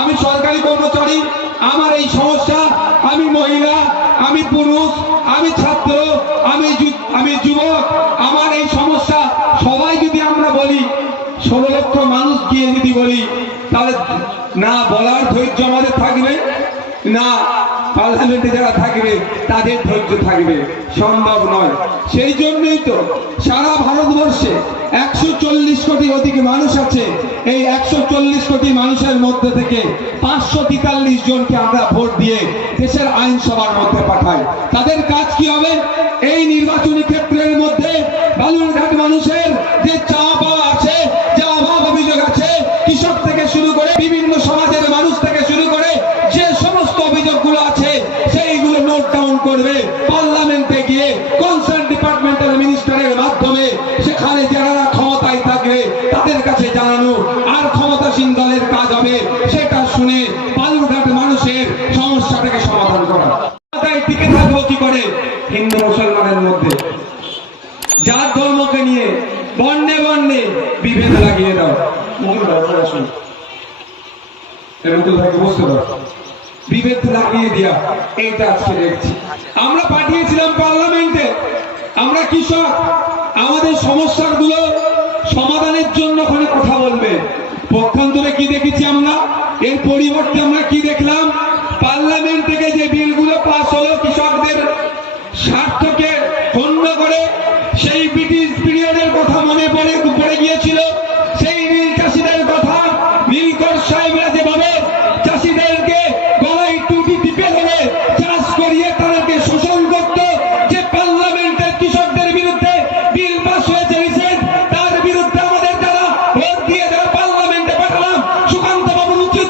আমি সরকারি কর্মচারী, আমার এই সমস্যা, আমি মহিলা, আমি পুরুষ, আমি ছাত্র, আমি যুবক, আমার এই সমস্যা সবাই যদি আমরা বলি, 16 লক্ষ মানুষ গিয়ে যদি বলি, তাহলে না বলার ধৈর্য আমাদের থাকবে, না পার্লামেন্টে যারা থাকবে তাদের ধৈর্য থাকবে, সম্ভব নয়। সেই জন্যই তো সারা ভারতবর্ষে 140 কোটি অধিক মানুষ আছে। এই 140 কোটি মানুষের মধ্যে থেকে 543 জনকে আমরা ভোট দিয়ে দেশের আইনসভার মধ্যে পাঠাই। তাদের কাজ কি হবে? এই নির্বাচনী ক্ষেত্রের মধ্যে বালুরঘাট মানুষের যে চাওয়া পাওয়া আছে, যা অভাব অভিযোগ আছে, কৃষক থেকে শুরু করে বিভিন্ন সমাজের মানুষ থেকে শুরু করে যে সমস্ত অভিযোগগুলো আছে সেইগুলো নোট ডাউন করবে, পার্লামেন্টে গিয়ে কনসার্ন ডিপার্টমেন্টাল মিনিস্টারের মাধ্যমে সেখানে যারা ক্ষমতায় থাকবে তাদের কাছে জানানো, আর ক্ষমতাসীন দলের কাজ হবে সেটা শুনে বালুরঘাট মানুষের সমস্যাটাকে সমাধান করা। টিকে থাকবো কি করে হিন্দু মুসলমানের মধ্যে? জাত ধর্মকে নিয়ে বর্ণে বর্ণে বিভেদ লাগিয়ে দাও, বিভেদ লাগিয়ে দেওয়া, এইটা আজকে দেখছি। আমরা পাঠিয়েছিলাম পার্লামেন্টে, আমরা কৃষক, আমাদের সমস্যাগুলো সমাধানের জন্য ওখানে কথা বলবে। পক্ষান্তরে কি দেখেছি আমরা? এর পরিবর্তে আমরা কি দেখলাম? পার্লামেন্ট থেকে যে বিলগুলো পাস হলো কৃষকদের স্বার্থকে ক্ষুণ্ণ করে, সেই ব্রিটিশ পিরিয়ডের কথা মনে পড়ে গিয়েছিল। সেই নীল চাষিদের কথা, নীলকর সাহেবরা যেভাবে চাষিদেরকে গলায় টুপি টিপে ধরে চাষ করিয়ে তাদেরকে শোষণ করত, যে পার্লামেন্টের কৃষকদের বিরুদ্ধে বিল পাস হয়েছে রিসেন্ট, তার বিরুদ্ধে আমাদের যারা ভোট দিয়ে যারা পার্লামেন্টে পাঠালাম, সুকান্ত বাবুর উচিত